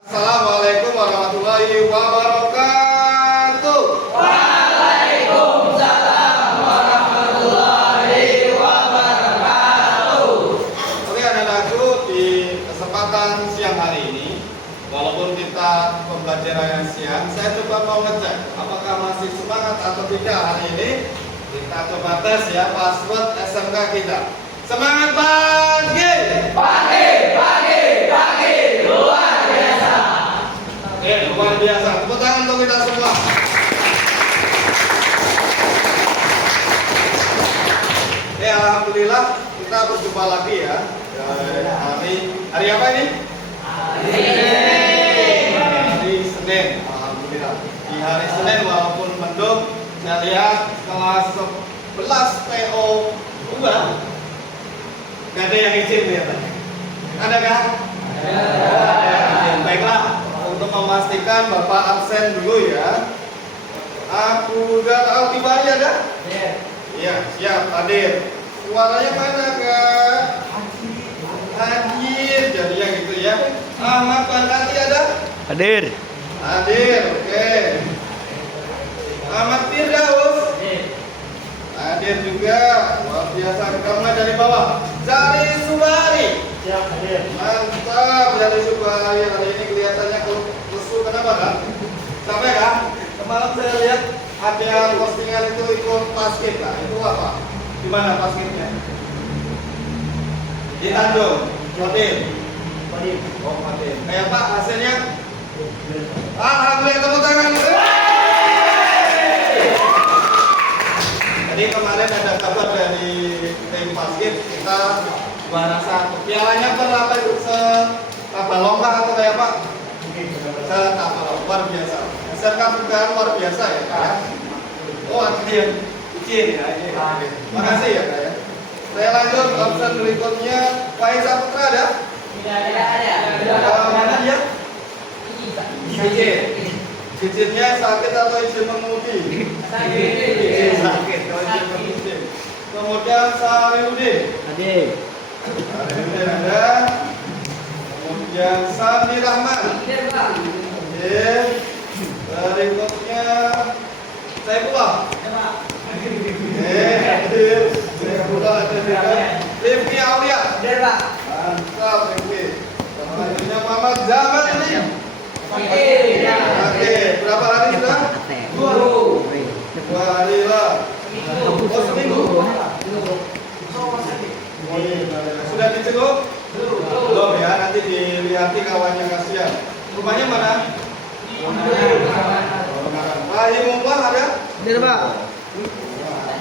Assalamualaikum warahmatullahi wabarakatuh. Waalaikumsalam warahmatullahi wabarakatuh. Oke anak-anakku, di kesempatan siang hari ini, walaupun kita pembelajaran siang, saya coba mau ngecek apakah masih semangat atau tidak hari ini. Kita coba tes ya password SMK kita. Semangat pagi! Pagi, luar biasa. Luar biasa. Tepuk tangan untuk kita semua. Alhamdulillah kita berjumpa lagi ya. Hari apa ini? Hari Senin. Alhamdulillah. Di hari Senin walaupun mendung, saya lihat kelas 11 PO 2 gak ada yang izin lihatnya. Ada kan? Ada. Baiklah, untuk memastikan Bapak absen dulu ya. Aku udah Al-Tibaya dah? Iya, siap, hadir. Suaranya mana Kak? Hadir, jadinya gitu ya. Ahmad Bandati ada? Hadir. Hadir, oke. Ahmad Firdaus? Hadir juga. Luar biasa, kita mulai dari bawah. Zari Subari? Siap, hadir. Mantap, dari Subari. Hari ini kelihatannya lesu, kenapa Kak? Capek Kak? Semalam saya lihat ada postingan itu ikut basket Kak. Itu apa? Di mana basketnya? Di Tanjung. Kodim. Oh, Kodim. Kayak Pak hasilnya? Alhamdulillah, tepuk tangan. Jadi kemarin ada kabar dari tim basket kita juara 1. Pialanya berapa itu? Setabalong kah atau kayak Pak? Setabalong, luar biasa. SMK bukan luar biasa ya Kak ya? Oh ada izin ya. Makasih ya Kak ya. Saya lanjut absen berikutnya. Faisal Putra ada? Tidak ada. Mana dia? Izin. Izinnya sakit atau izin mengemudi? Sakit. Kalau izin mengemudi. Kemudian Sariudin. Hadir. Sariudin ada. Kemudian Sandi Rahman. Hadir. Berikutnya saya pulang. Hadir. Saya pulang ada juga. Rifki Aulia. Mantap Rifki. Selanjutnya Muhammad Zaman ini. Oke, berapa hari sudah? 2 hari lah. Oh, seminggu. Sudah dicenguk? Belum ya, nanti dilihat kawannya kasihan. Rumahnya mana? Pak Himullah ada? Hadir, Pak.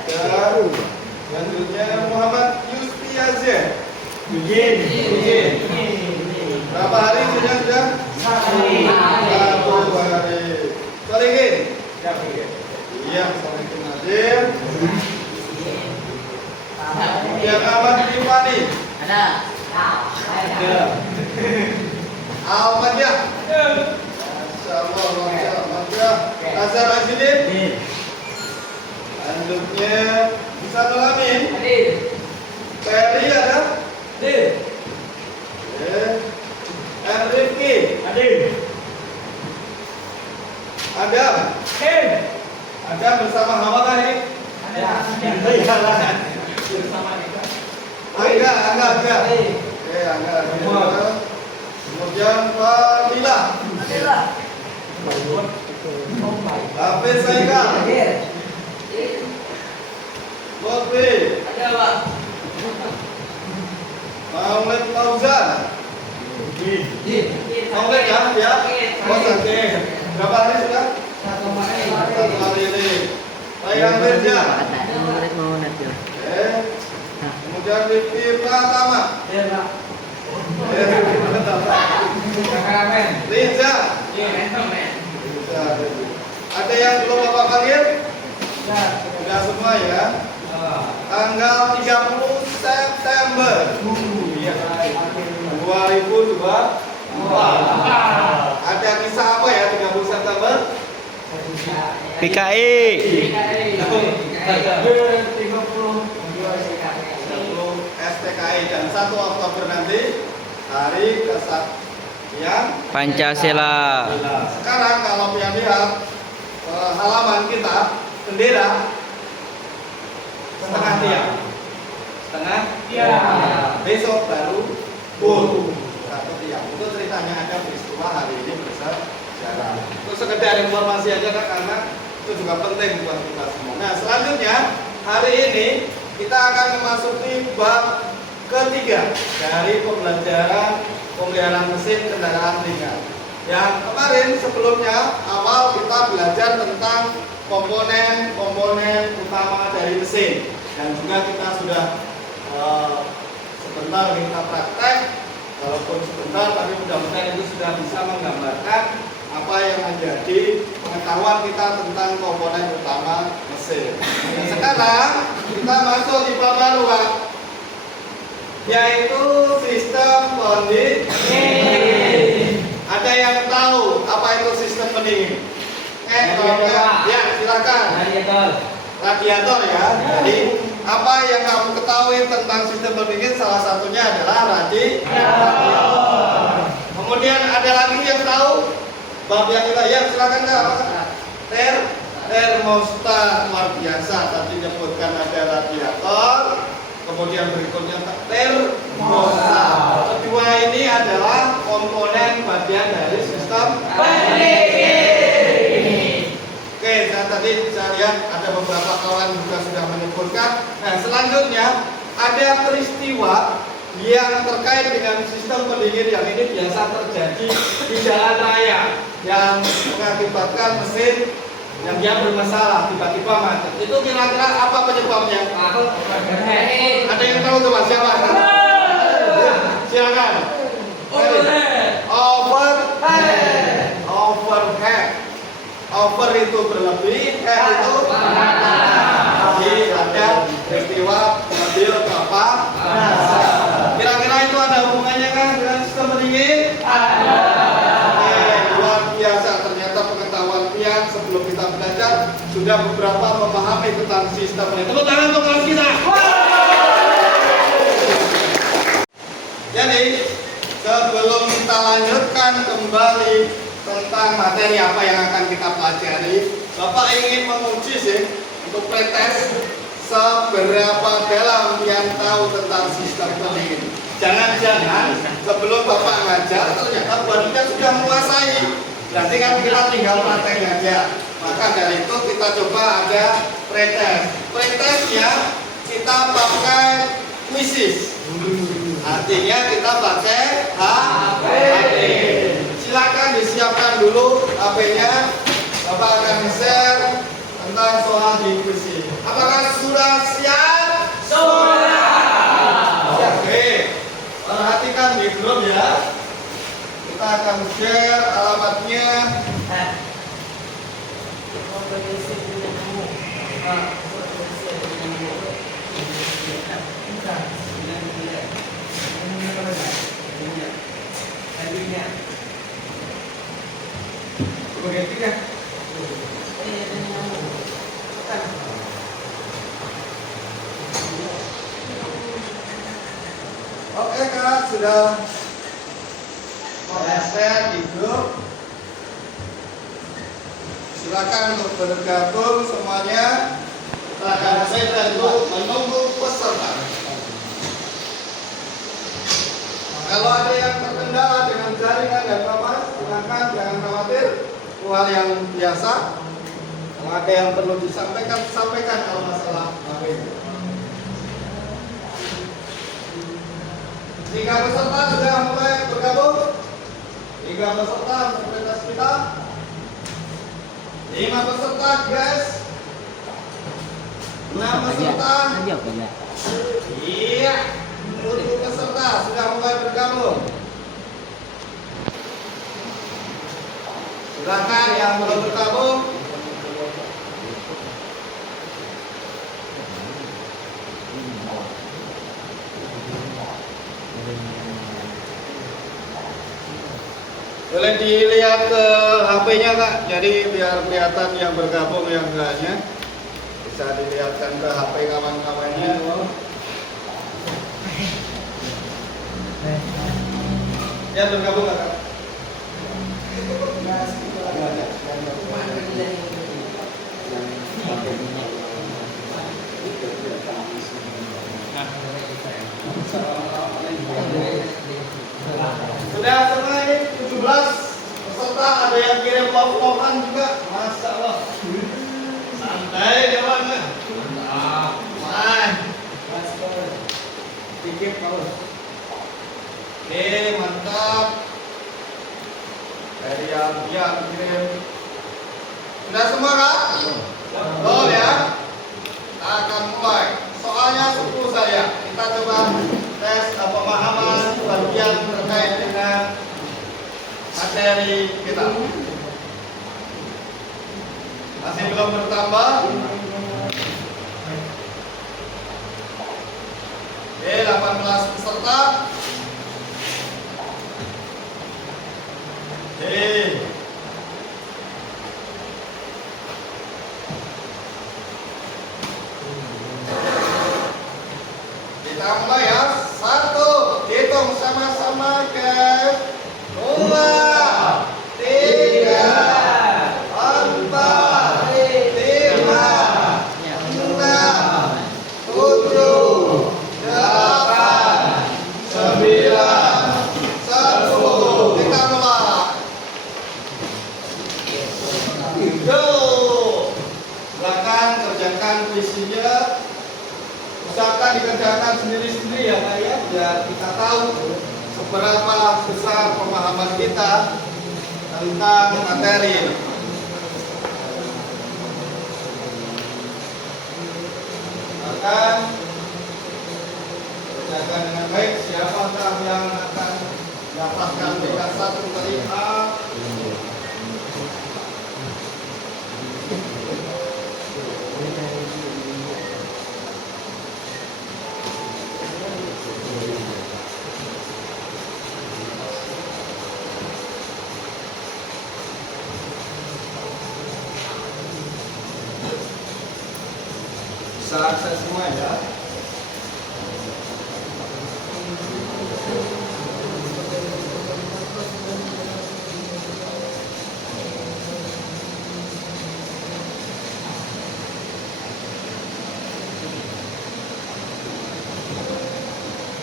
Ada. Selanjutnya Muhammad Yusfi Azir. Izin. Berapa hari sudah? 1 hari. Solihin. Iya, Solihin hadir. Kemudian Ahmad Rifani. Ada. Al-Madiyah. Masyaallah. Azhar Azidin. Selanjutnya Isanul Amin. Ferry ada? Rifki. Adam. Adam bersama Hawa kan ini? Angga. Oke, Angga. Kemudian Fadila. Hafiz Saika. Lutfi. Maulid Fauzan. Maulid ya? Oh, sakit. Berapa hari sudah? 1 hari ini. Rayhan Firja. Kemudian Rifki Pratama. Riza. Ada yang belum Bapak panggil? Sudah semua ya. Tanggal 30 September 2024. Ada kisah apa ya 30 September? PKI. 30 STKI dan 1 Oktober nanti hari Yang Pancasila. Sekarang kalau yang lihat halaman kita, bendera setengah tiang. Setengah tiang. Besok baru full satu tiang. Itu ceritanya ada peristiwa hari ini bersejarah. Itu sekedar informasi aja Kak, karena itu juga penting buat kita semua. Nah, selanjutnya hari ini kita akan memasuki bab ketiga dari pembelajaran pemeliharaan mesin kendaraan ringan. Yang kemarin sebelumnya awal kita belajar tentang komponen-komponen utama dari mesin, dan juga kita sudah sebentar kita praktek, walaupun sebentar tapi mudah-mudahan itu sudah bisa menggambarkan apa yang menjadi pengetahuan kita tentang komponen utama mesin. Dan sekarang kita masuk di bab baru, Pak, yaitu sistem pendingin. Ada yang tahu apa itu sistem pendingin? Ya, silakan. Radiator ya. Jadi apa yang kamu ketahui tentang sistem pendingin? Salah satunya adalah radiator. Kemudian ada lagi yang tahu bab yang kita, ya silakan Kak. Termostat, luar biasa. Tadi disebutkan ada radiator. Kemudian berikutnya termostat. Kedua ini adalah komponen bagian dari sistem pendingin. Oke, saya lihat ada beberapa kawan juga sudah menyebutkan. Nah, selanjutnya ada peristiwa yang terkait dengan sistem pendingin yang ini biasa terjadi di jalan raya yang mengakibatkan mesin yang dia bermasalah tiba-tiba macet. Itu kira-kira apa penyebabnya? Ada yang tahu tuh Mas? Siapa? Silakan. Overhead. Over itu berlebih, head itu jadi ada peristiwa mobil kapal. Kira-kira itu ada hubungannya kan dengan sistem pendingin? Oke, luar biasa. Ternyata pengetahuan Tian sebelum kita belajar sudah beberapa memahami tentang sistem pendingin. Tepuk tangan untuk kelas kita. Jadi sebelum kita lanjutkan kembali tentang materi apa yang akan kita pelajari, Bapak ingin menguji sih untuk pretest seberapa dalam yang tahu tentang sistem pendingin. Jangan-jangan sebelum Bapak ngajar ternyata Bapak sudah menguasai. Berarti kan kita tinggal praktek aja. Maka dari itu kita coba ada pretest. Pretestnya kita pakai quizzes. Artinya kita pakai HP. Silakan disiapkan dulu HP-nya. Bapak akan share tentang soal di quiz. Apakah sudah siap? Sudah. Oke. Perhatikan di grup ya. Kita akan share alamatnya. Begitu ya. Oke Kak, sudah share di grup. Silakan untuk bergabung semuanya. Silakan saya itu menunggu peserta. Kalau ada yang terkendala dengan jaringan dan kawan, silakan jangan khawatir. Hal yang biasa. Kalau ada yang perlu disampaikan, sampaikan kalau masalah HP. 3 peserta sudah mulai bergabung. 3 peserta komunitas kita. 5 peserta guys. 6 peserta. Iya. 7 peserta sudah mulai bergabung. Silakan yang belum bergabung. Boleh dilihat ke HP-nya Kak, jadi biar kelihatan yang bergabung yang enggaknya. Bisa dilihatkan ke HP kawan-kawannya. Ya bergabung Kak. love-lovean juga, masya Allah. Santai jawabannya. Mantap. Main. Dikit kau. Oke, mantap. Dari yang kirim. Sudah semua kan? Betul ya. Kita akan mulai. Soalnya 10 saya. Kita coba tes pemahaman bagian terkait dengan materi kita. Masih belum bertambah. Oke, 18 peserta. Oke. Kita mulai ya. 1, hitung sama-sama guys. 2, 3, 4, 5, 6, 7, 8, 9, 10. Kita mulai. Go. Silakan kerjakan puisinya. Usahakan dikerjakan sendiri-sendiri ya Pak ya, biar kita tahu seberapa besar pemahaman kita tentang materi. Akan kerjakan dengan baik. Siapakah yang akan mendapatkan tingkat 1 dari A? Bisa akses semua ya.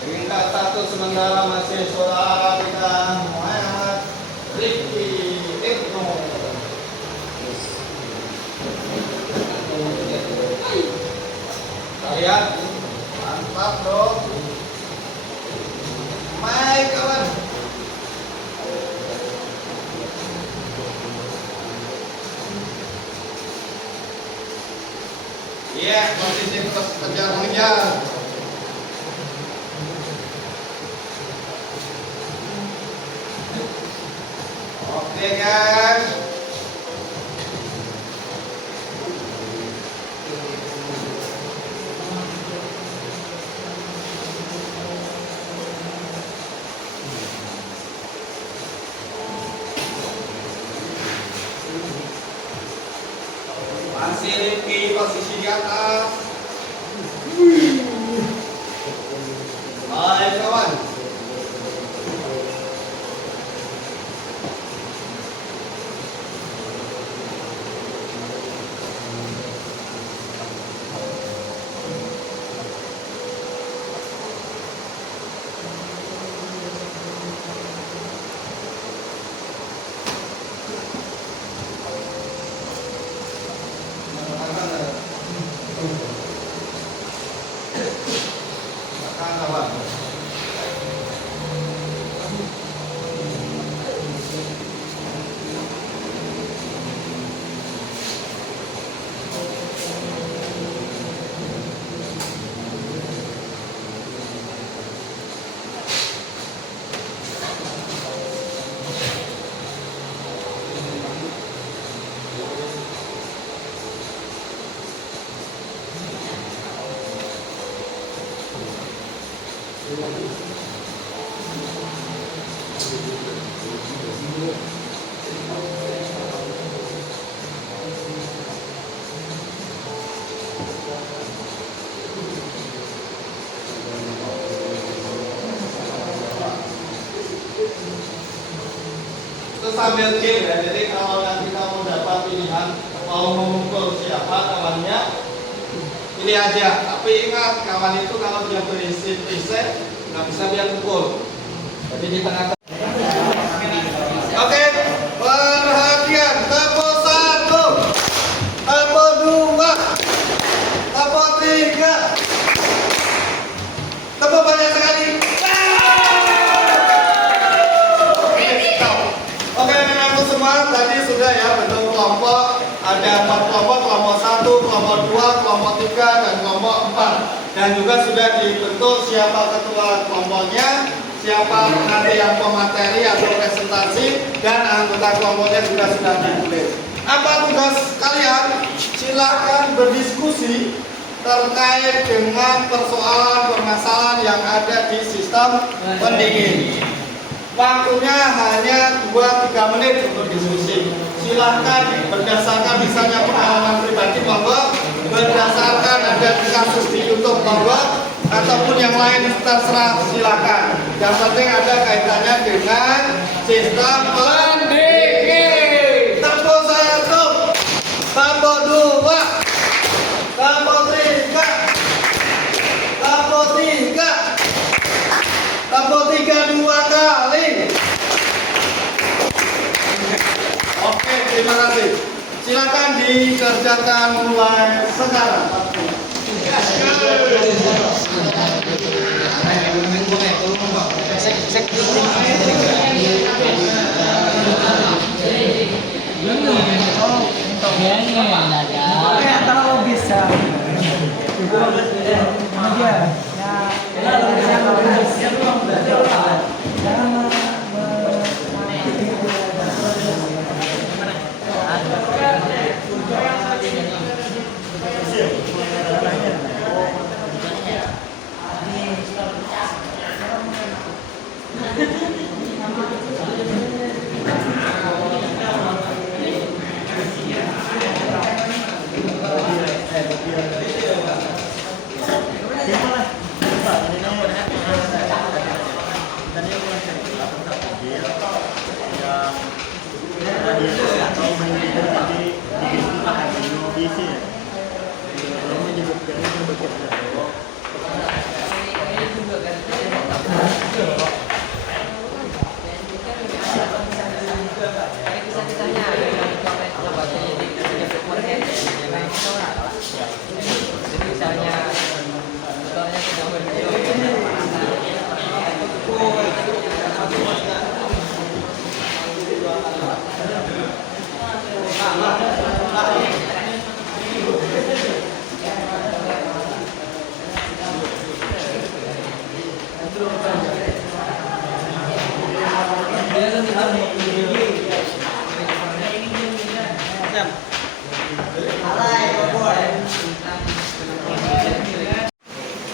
Tingkat 1 sementara masih saudara kita Muhammad Rifki Ibnu. Lihat, mantap dong. Baik kawan. Iya, posisi terus kejar-kejar. Oke guys. Masih Rifki posisi di atas. Hai kawan. Itu sambil game ya, jadi kalau nanti kamu dapat pilihan mau memukul siapa kawannya, pilih aja. Tapi ingat, kawan itu kalau dia berisi preset nggak bisa dia pukul. Jadi di tengah. Oke, perhatian. tiga. Tepuk banyak sekali. Oke, anak-anakku semua, tadi sudah ya bentuk kelompok. Ada 4 kelompok, kelompok 1, kelompok 2, kelompok 3, dan kelompok 4. Dan juga sudah dibentuk siapa ketua kelompoknya, siapa nanti yang pemateri atau presentasi, dan anggota kelompoknya juga sudah ditulis. Apa tugas kalian? Silakan berdiskusi terkait dengan persoalan permasalahan yang ada di sistem pendingin. Waktunya hanya 2-3 menit untuk diskusi. Silahkan berdasarkan misalnya pengalaman pribadi monggo, berdasarkan ada kasus di YouTube monggo, ataupun yang lain terserah silakan. Yang penting ada kaitannya dengan sistem pendingin. Tepuk 1, tepuk 2, tepuk 3, tepuk 3. Tepuk 3 2 kali. Oke, terima kasih. Silakan dikerjakan mulai sekarang. Kalau bisa.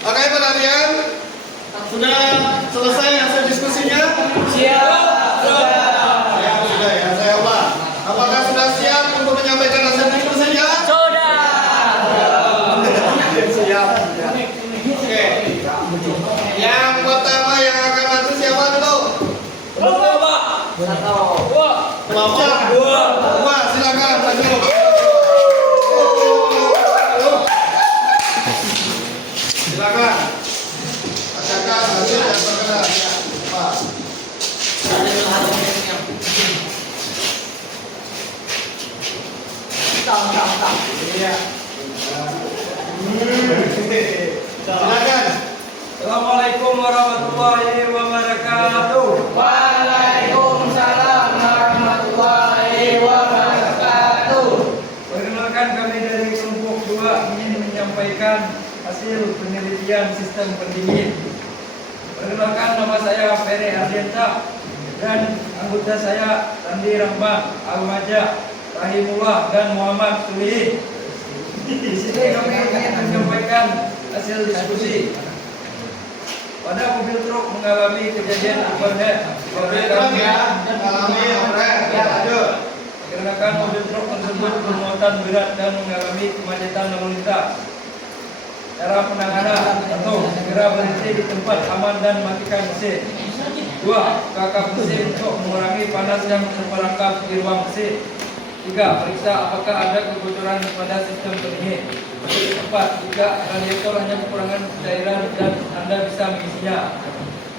Oke, perhatian. Sudah selesai hasil diskusinya? Siap. Ya, sudah ya. Saya ulang. Apakah sudah siap untuk menyampaikan hasil diskusinya? Sudah. Siap. Ya. Oke. Yang pertama yang akan maju siapa dulu? Kelompok dua, silakan maju. Silakan. Bacakan hasil yang berkenan. Pak. Iya. Silakan. Assalamualaikum warahmatullahi wabarakatuh. Waalaikumsalam warahmatullahi wabarakatuh. Perkenalkan, kami dari kelompok 2 ingin menyampaikan hasil penelitian sistem pendingin. Perkenalkan, nama saya Ferry Ardianta dan anggota saya Randi Rahman, Al-Majah, Rahimullah, dan Muhammad Sulihin. Di sini kami ingin menyampaikan hasil diskusi. Pada mobil truk mengalami kejadian overhead. Mengalami overhead. Ya, lanjut. Dikarenakan mobil truk tersebut bermuatan berat dan mengalami kemacetan lalu lintas. Cara penanganan: 1. Segera berhenti di tempat aman dan matikan mesin. 2. Buka mesin untuk mengurangi panas yang terperangkap di ruang mesin. 3. Periksa apakah ada kebocoran pada sistem pendingin. 4. Jika radiator hanya kekurangan cairan dan Anda bisa mengisinya.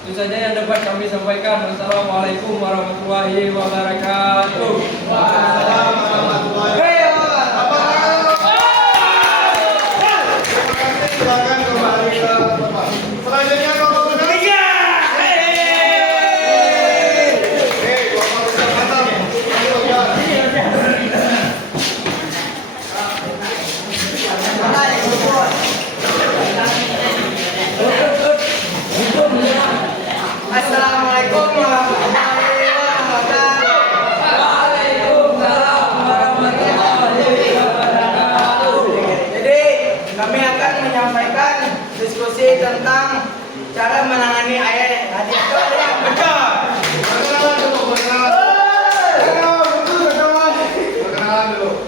Itu saja yang dapat kami sampaikan. Wassalamualaikum warahmatullahi wabarakatuh. Waalaikumsalam warahmatullahi wabarakatuh. silakan kembali ke tempat. Selanjutnya kelompok ketiga. Oke, kelompok ketiga mantap. Assalamualaikum warahmatullahi wabarakatuh. Waalaikumsalam warahmatullahi wabarakatuh. Jadi kami akan menyampaikan diskusi tentang cara menangani air radiator yang benar. Perkenalan dulu, perkenalan dulu.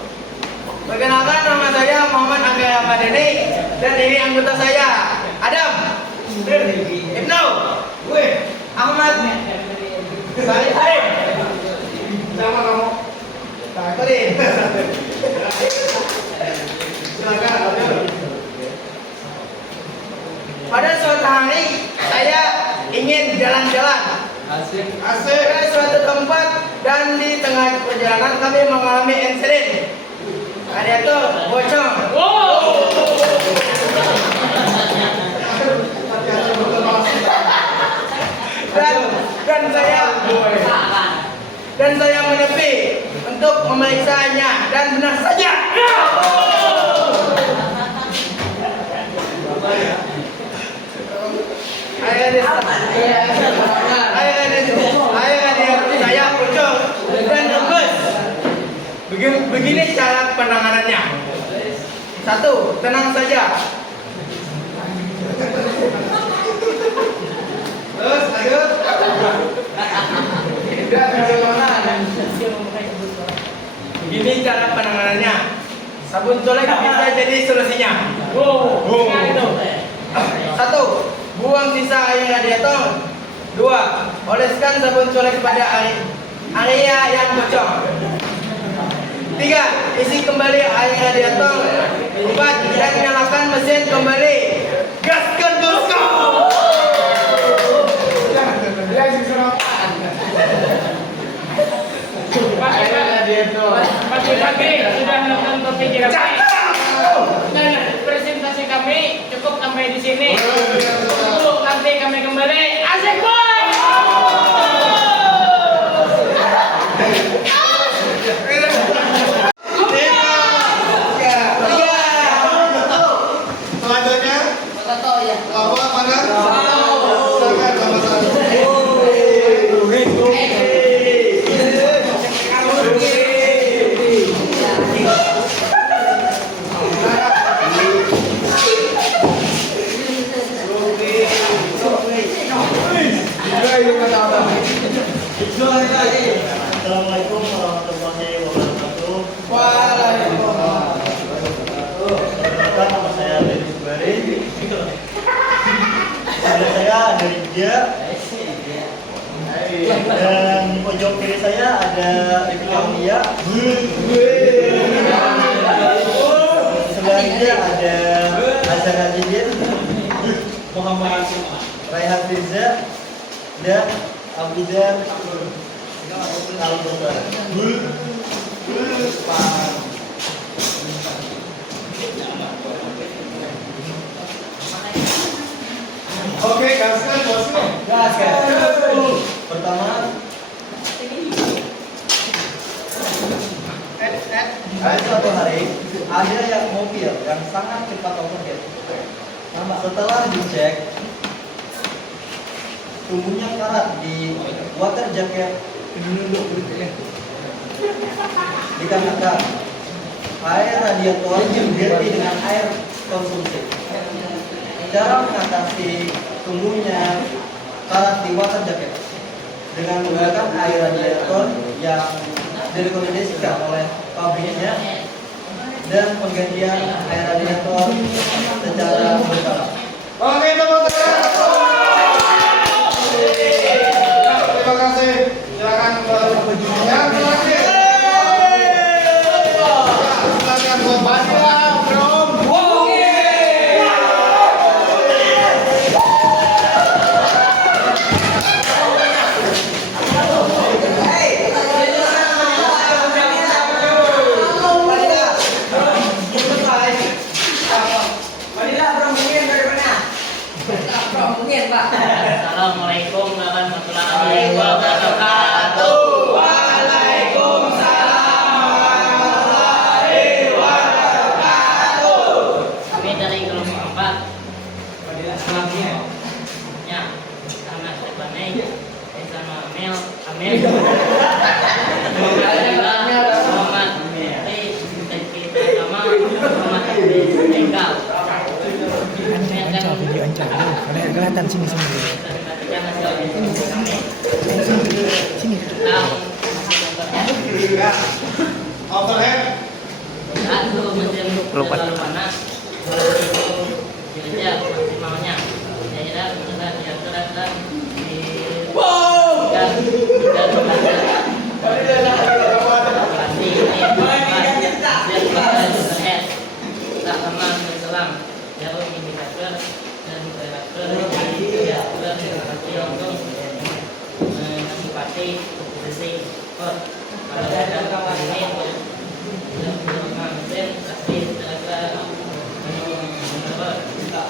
Perkenalkan, nama saya Muhammad Angga Ramadhani dan ini anggota saya Adam, Ibnu, Ahmad, Salih Harim. Siapa kamu? Tadi Silakan, Abdul. pada suatu hari saya ingin jalan-jalan Asik. ke suatu tempat dan di tengah perjalanan kami mengalami insiden radiator bocor. Dan saya menepi untuk memeriksanya dan benar saja. Air saya bocor dan rembes. Begini cara penanganannya. 1. Tenang saja. Terus, lanjut. Begini cara penanganannya. Sabun colek bisa jadi solusinya. 1. Buang sisa air radiator. 2. Oleskan sabun colek pada area yang bocor. 3. Isi kembali air radiator. 4. Dan nyalakan mesin kembali. Gaskan bosku. Pagi-pagi sudah nonton topik kami dan presentasi kami cukup sampai di sini. Tunggu nanti kami kembali. Asik boy. Selanjutnya, kelompok mana? Silakan, nomor 1. Assalamualaikum warahmatullahi wabarakatuh. Perkenalkan, nama saya Dedi Subari. Sebelah saya ada Rinja. Dan di pojok kiri saya ada Aulia. Sebelah Rinja ada Azhar Adidin, Muhammad Raihan Firza, dan Abdullah Al-Bukhari. Oke, gaskan bosku. Pertama, suatu hari ada yang mobil yang sangat cepat overheat. Setelah dicek, tumbuhnya karat di water jacket. Dikarenakan air radiator diganti dengan air konsumsi. Cara mengatasi tumbuhnya karat di water jacket dengan menggunakan air radiator yang direkomendasikan oleh pabriknya dan penggantian air radiator secara berkala. Oke, tepuk tangan. Terima kasih. Silakan yang terakhir. Silakan buat Bapak Bro. Assalamualaikum warahmatullahi wabarakatuh. Kami dari kelompok 4. Ya, sama Stephanie, sama Amel, Muhammad, kita sama Muhammad Enggal. Video ancam, kelihatan sini semua. Sini. Ya. Overhead. Satu mesin terlalu panas. Jadi maksimalnya. Saya benar ya terasa di. Wow. Dan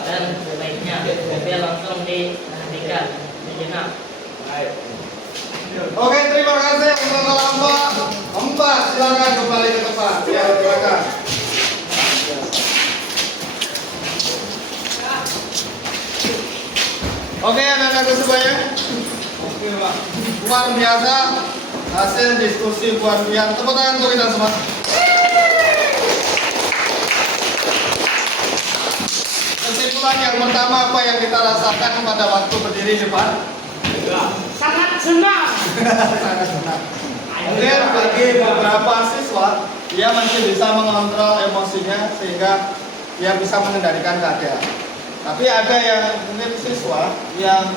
dan sebaiknya mobil langsung dihentikan sejenak. Oke, terima kasih untuk kelompok 4. Silakan kembali ke tempat. Ya, silakan. Oke, anak-anakku semuanya. Oke, Pak. Luar biasa hasil diskusi buat yang tepuk tangan untuk kita semua. Kesimpulan yang pertama, apa yang kita rasakan pada waktu berdiri di depan? Sangat senang. Sangat senang. Mungkin bagi beberapa siswa, dia masih bisa mengontrol emosinya sehingga dia bisa mengendalikan keadaan. Tapi ada yang mungkin siswa yang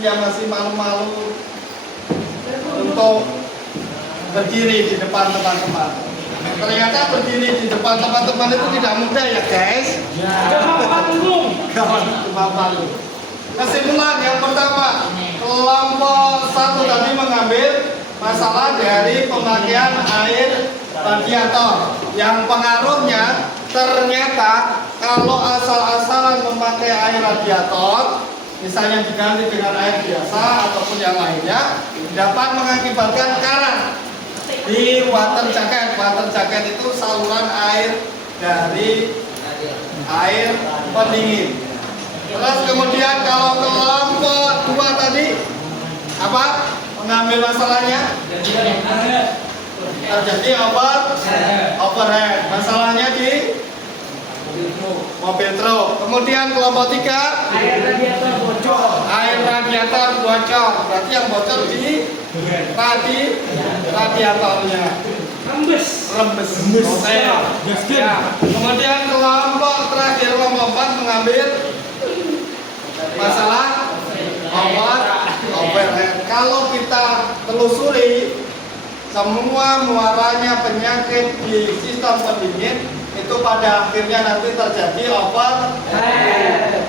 dia masih malu-malu untuk berdiri di depan teman-teman. Ternyata berdiri di depan teman-teman itu tidak mudah ya guys. Cuma malu. Kesimpulan yang pertama, kelompok 1 tadi mengambil masalah dari pemakaian air radiator yang pengaruhnya ternyata kalau asal-asalan memakai air radiator, misalnya diganti dengan air biasa ataupun yang lainnya, dapat mengakibatkan karat di water jacket. Water jacket itu saluran air dari air pendingin. Terus kemudian kalau kelompok 2 tadi apa? Mengambil masalahnya terjadi overhead. Masalahnya di mobil truk. Kemudian kelompok 3 Air radiator bocor. air radiator bocor. Berarti yang bocor di radiatornya. Rembes. Oke. Ya. Kemudian kelompok terakhir kelompok 4 mengambil masalah overhead. Kalau kita telusuri semua muaranya penyakit di sistem pendingin itu pada akhirnya nanti terjadi overhead,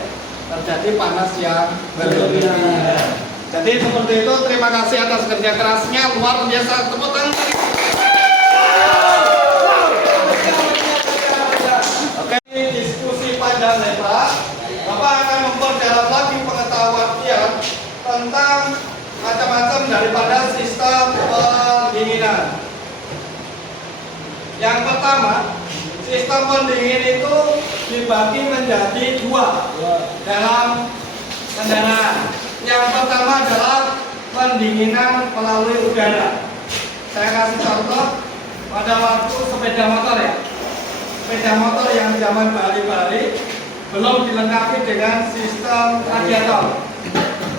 terjadi panas yang berlebihan. Jadi seperti itu. Terima kasih atas kerja kerasnya, luar biasa. Tepuk tangan. Oke, diskusi panjang lebar. Bapak akan memperdalam lagi pengetahuan dia tentang macam-macam daripada sistem pendinginan. Yang pertama, sistem pendingin itu dibagi menjadi 2 dalam kendaraan. Yang pertama adalah pendinginan melalui udara. Saya kasih contoh pada waktu sepeda motor ya. Sepeda motor yang zaman Bali-Bali belum dilengkapi dengan sistem radiator.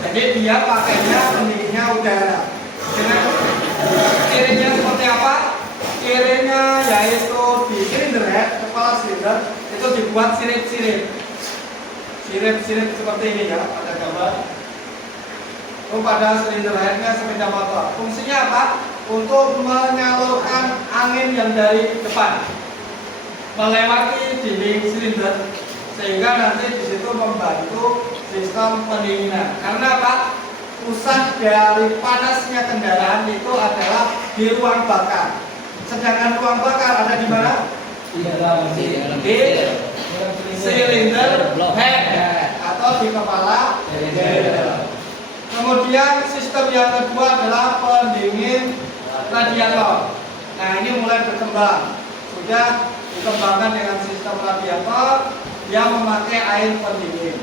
Jadi dia pakainya pendinginnya udara. Dengan cirinya seperti apa? Cirinya yaitu di silinder head, kepala silinder itu dibuat sirip-sirip. Sirip-sirip seperti ini ya, ada gambar. Itu pada silinder headnya sepeda motor. Fungsinya apa? Untuk menyalurkan angin yang dari depan melewati dinding silinder, sehingga nanti di situ membantu sistem pendinginan. Karena apa? Pusat dari panasnya kendaraan itu adalah di ruang bakar. Sedangkan ruang bakar ada di mana? Di silinder head atau di kepala unsur yang kedua adalah pendingin radiator. Nah, ini mulai berkembang. Sudah dikembangkan dengan sistem radiator yang memakai air pendingin.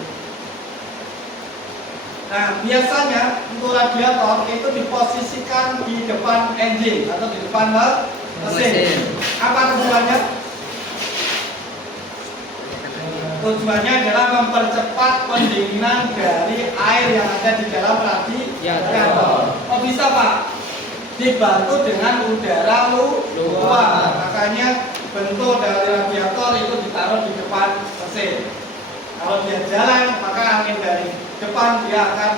Nah, biasanya untuk radiator itu diposisikan di depan engine atau di depan mesin. Apa tujuannya? Tujuannya adalah mempercepat pendinginan dari air yang ada di dalam radiator. Oh, bisa Pak? Dibantu dengan udara luar. Makanya bentuk dari radiator itu ditaruh di depan mesin. Kalau dia jalan, maka angin dari depan dia akan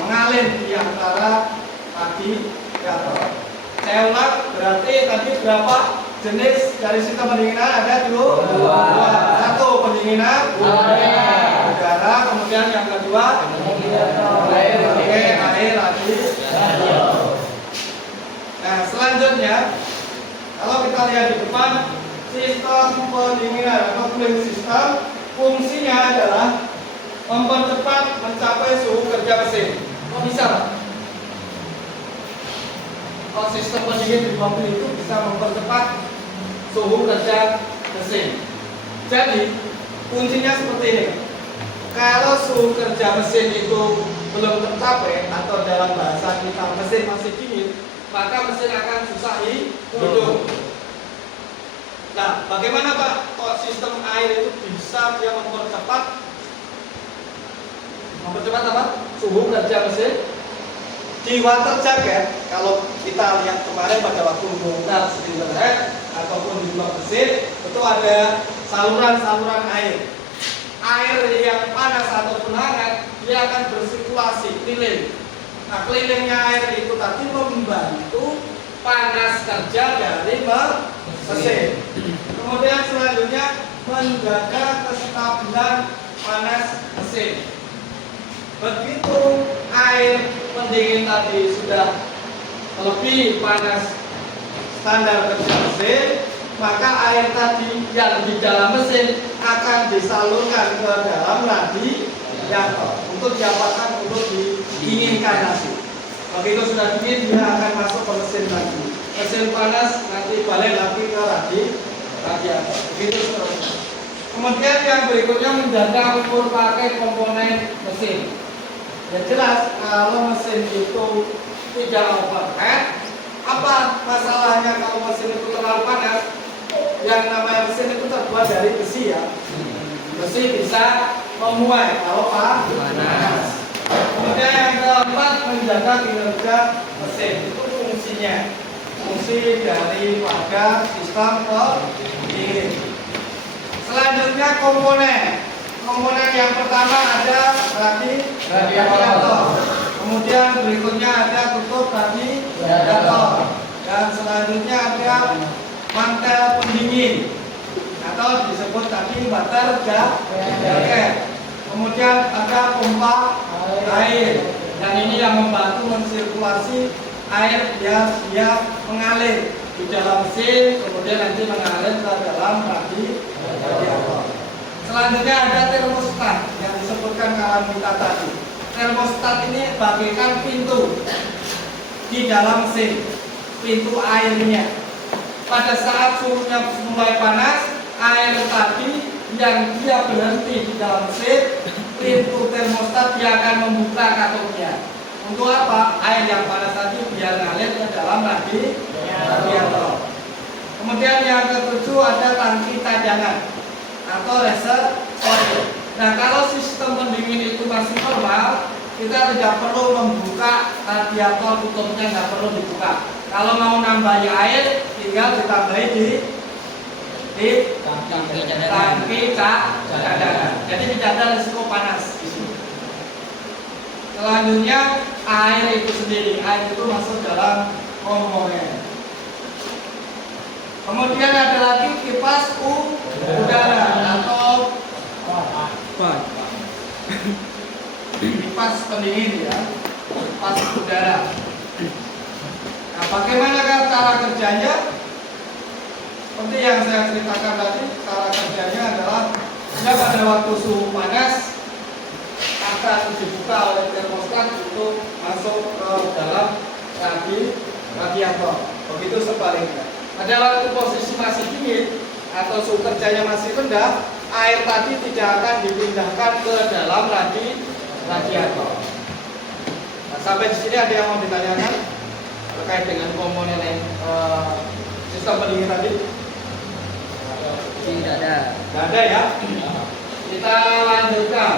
mengalir di antara radiator. Saya ulang, berarti tadi berapa jenis dari sistem pendinginan? Ada dua. Satu pendinginan udara, kemudian yang kedua air radiator. Nah, selanjutnya kalau kita lihat di depan, sistem pendinginan atau cooling system fungsinya adalah mempercepat mencapai suhu kerja mesin. Kok bisa, Pak? Oh, sistem pendingin di mobil itu bisa mempercepat suhu kerja mesin. Jadi kuncinya seperti ini. Kalau suhu kerja mesin itu belum tercapai atau dalam bahasa kita mesin masih dingin, maka mesin akan susah hidup. Nah, bagaimana Pak kok sistem air itu bisa dia mempercepat apa? Suhu kerja mesin? Di water jacket, kalau kita lihat kemarin pada waktu membongkar silinder head ataupun di blok mesin, itu ada saluran-saluran air. Air yang panas ataupun hangat, dia akan bersirkulasi, keliling. Nah, kelilingnya air itu tadi membantu panas kerja dari mesin. Kemudian selanjutnya menjaga kestabilan panas mesin. Begitu air pendingin tadi sudah lebih panas standar kerja mesin, maka air tadi yang di dalam mesin akan disalurkan ke dalam radiator untuk diapakan, untuk didinginkan nanti. Begitu sudah dingin, dia akan masuk ke mesin lagi. Mesin panas nanti balik lagi ke radiator. Begitu seterusnya. Kemudian yang berikutnya menjaga ukur pakai komponen mesin. Ya jelas kalau mesin itu tidak overheat, apa masalahnya kalau mesin itu terlalu panas? Yang namanya mesin itu terbuat dari besi ya. Besi bisa memuai kalau panas. Kemudian yang keempat menjaga kinerja mesin, itu fungsinya. Fungsi daripada sistem pendingin. Selanjutnya komponen. Komponen yang pertama ada radiator. Kemudian berikutnya ada kutub radiator. Dan selanjutnya ada mantel pendingin atau disebut tadi water jacket. Kemudian ada pompa air. Dan ini yang membantu mensirkulasi air biar dia mengalir di dalam mesin, kemudian nanti mengalir ke dalam radiator. Selanjutnya ada termostat yang disebutkan kawan kita tadi. Termostat ini bagaikan pintu di dalam mesin, pintu airnya. Pada saat suhunya mulai panas, air tadi yang dia berhenti di dalam mesin, pintu termostat dia akan membuka katupnya. Untuk apa? Air yang panas tadi biar ngalir ke dalam radiator. Kemudian yang ketujuh ada tangki cadangan atau reservoir. Nah, kalau sistem pendingin itu masih normal, kita tidak perlu membuka radiator, tutupnya nggak perlu dibuka. Kalau mau nambahi air, tinggal ditambahi di tangki cadangan. Jadi tidak ada risiko panas di sini. Selanjutnya air itu sendiri, air itu masuk dalam komponen. Kemudian ada lagi kipas udara atau kipas pendingin ya, kipas udara. Nah, bagaimana cara kerjanya? Seperti yang saya ceritakan tadi, cara kerjanya adalah dia pada waktu suhu panas akan dibuka oleh termostat untuk masuk ke dalam radiator. Begitu sebaliknya. Pada waktu posisi masih dingin atau suhu kerjanya masih rendah, air tadi tidak akan dipindahkan ke dalam radiator. Nah, sampai di sini ada yang mau ditanyakan terkait dengan komponen sistem pendingin tadi? Tidak ada. Tidak ada ya? Kita lanjutkan.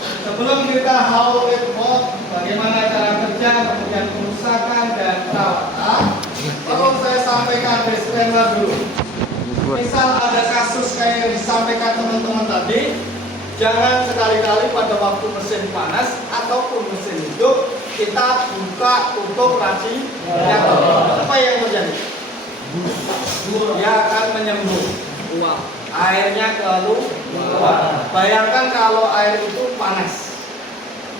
Sebelum kita how it work, bagaimana cara kerja, kemudian kerusakan dan perawatan, perlu saya sampaikan disclaimer dulu. Misal ada kasus kayak yang disampaikan teman-teman tadi, jangan sekali-kali pada waktu mesin panas ataupun mesin hidup kita buka tutup radiator. Apa yang terjadi? Dia akan menyembur. Airnya keluar. Bayangkan kalau air itu panas,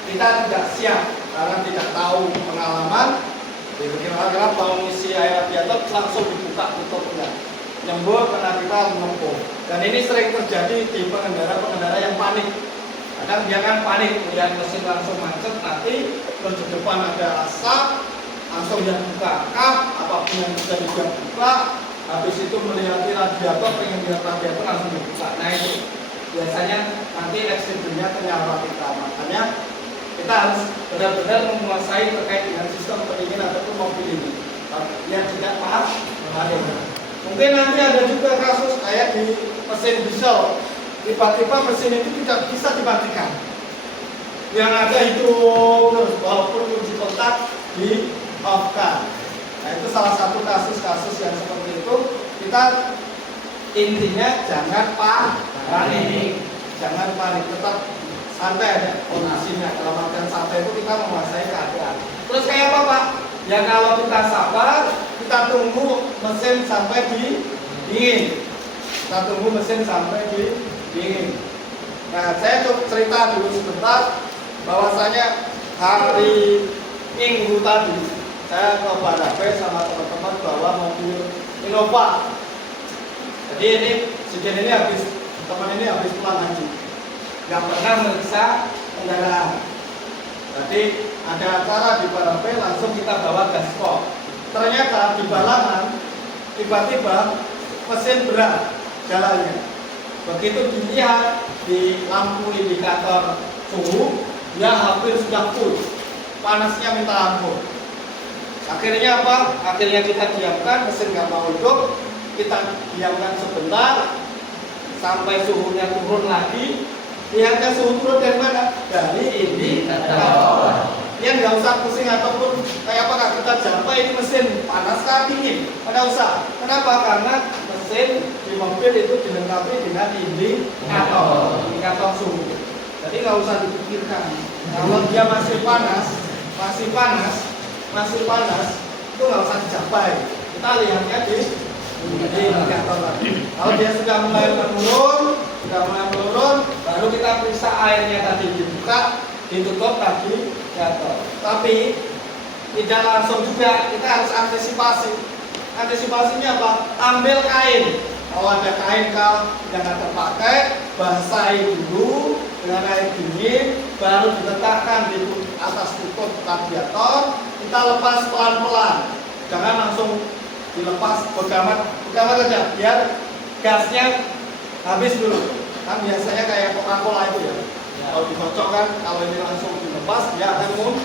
kita tidak siap karena tidak tahu pengalaman. Kira-kira mau ngisi air radiator langsung dibuka tutup enggak, nyembur karena kita menempuh. Dan ini sering terjadi di pengendara-pengendara yang panik. Kadang dia kan panik, melihat mesin langsung macet, nanti terus di depan ada asap, langsung dia buka kap, apapun yang bisa dia buka. Habis itu melihat radiator, pengen lihat radiator langsung dibuka. Nah itu biasanya nanti eksidennya ternyata kita. Makanya kita harus benar-benar menguasai terkait dengan sistem pendingin ataupun mobil ini. Yang tidak paham, mungkin nanti ada juga kasus kayak di mesin diesel, tiba-tiba mesin itu tidak bisa dimatikan. Yang ada hidup terus walaupun kunci kontak di off-kan. Nah itu salah satu kasus-kasus yang seperti itu. Kita intinya jangan panik, tetap santai aja kondisinya. Dalam artian santai itu kita menguasai keadaan. Terus kayak apa Pak? Ya kalau kita sabar, kita tunggu mesin sampai dingin. Kita tunggu mesin sampai dingin. Nah saya coba cerita dulu sebentar bahwasanya hari Minggu tadi saya ke Barabe sama teman-teman bawa mobil Innova. Jadi ini sejen ini habis pulang haji, nggak pernah meriksa kendaraan. Jadi ada acara di Barabe, langsung kita bawa gaspol. Ternyata di Balangan tiba-tiba mesin berat jalannya. Begitu dilihat di lampu indikator suhu, dia hampir sudah full, panasnya minta ampun. Akhirnya apa? Akhirnya kita diamkan, mesin nggak mau hidup, kita diamkan sebentar sampai suhunya turun lagi. Lihatnya suhu turun dari mana? Dari indikator. Dia nggak usah pusing ataupun kayak apakah kita jumpa ini mesin panas kah dingin? Nggak usah. Kenapa? Karena mesin di mobil itu dilengkapi dengan indikator suhu. Jadi nggak usah dipikirkan. Kalau dia masih panas, itu nggak usah dicapai. Kita lihatnya di indikator tadi. Kalau dia sudah mulai menurun, baru kita periksa airnya tadi, dibuka, ditutup tadi radiator. Tapi tidak langsung juga, kita harus antisipasi. Antisipasinya apa? Ambil kain. Kalau ada kain yang nggak terpakai, basahi dulu dengan air dingin, baru diletakkan di atas tutup radiator. Kita lepas pelan-pelan, jangan langsung dilepas pegangan saja, biar gasnya habis dulu. Kan biasanya kayak Coca-Cola itu ya. Kalau dikocokkan, kalau ini langsung dilepas, dia akan muncul.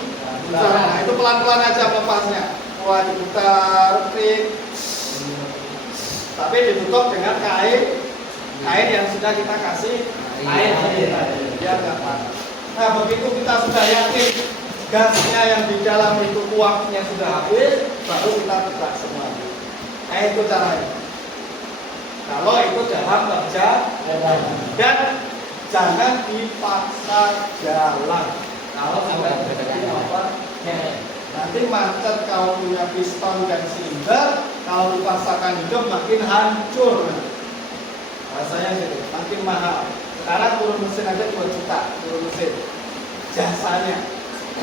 Nah itu pelan-pelan aja lepasnya. Wah diputar, klik. Tapi ditutup dengan kain yang sudah kita kasih air tadi, biar nggak panas. Nah begitu kita sudah yakin gasnya yang di dalam itu uapnya sudah habis, baru kita buka semuanya. Nah itu caranya. Kalau itu dalam kerja dan jangan dipaksa jalan. Kalau sampai terjadi apa? Nanti macet kalau punya piston dan silinder, kalau dipaksakan hidup makin hancur. Rasanya gitu, makin mahal. Sekarang turun mesin aja 2 juta, turun mesin. Jasanya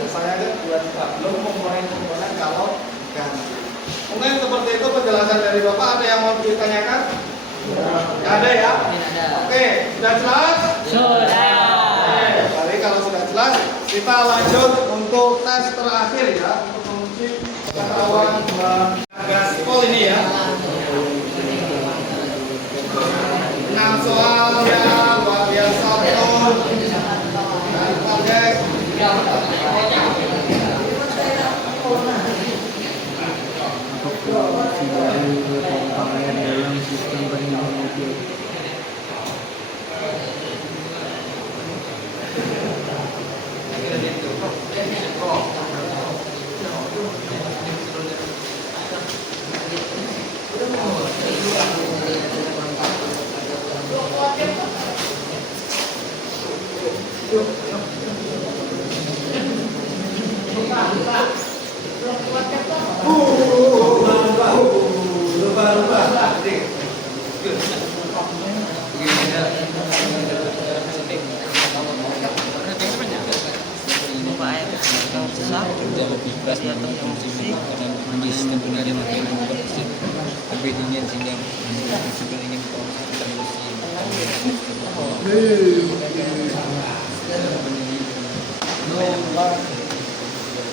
aja 2 juta. Belum komponen kalau ganti. Mungkin seperti itu penjelasan dari Bapak. Ada yang mau ditanyakan? Ada ya? Oke, sudah jelas? Sudah. Oke, kalau sudah jelas, kita lanjut untuk tes terakhir ya, untuk menguji pengetahuan gaspol ini ya. 6 soal ya, luar biasa betul. Mantap guys. Pakaian dalam sistem pendingin mobil.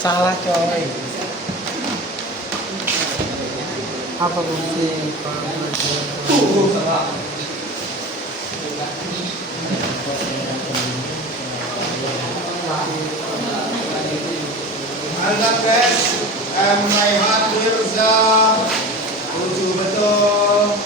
Salah coy. Apa fungsi Mantap guys. Naihat Mirza. Lucu betul.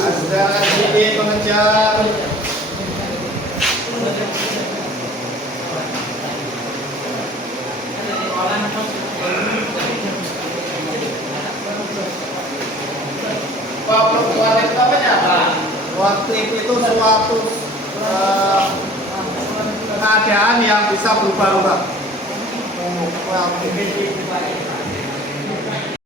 Azhar Sidi mengejar. Waktu itu suatu keadaan yang bisa berubah-ubah.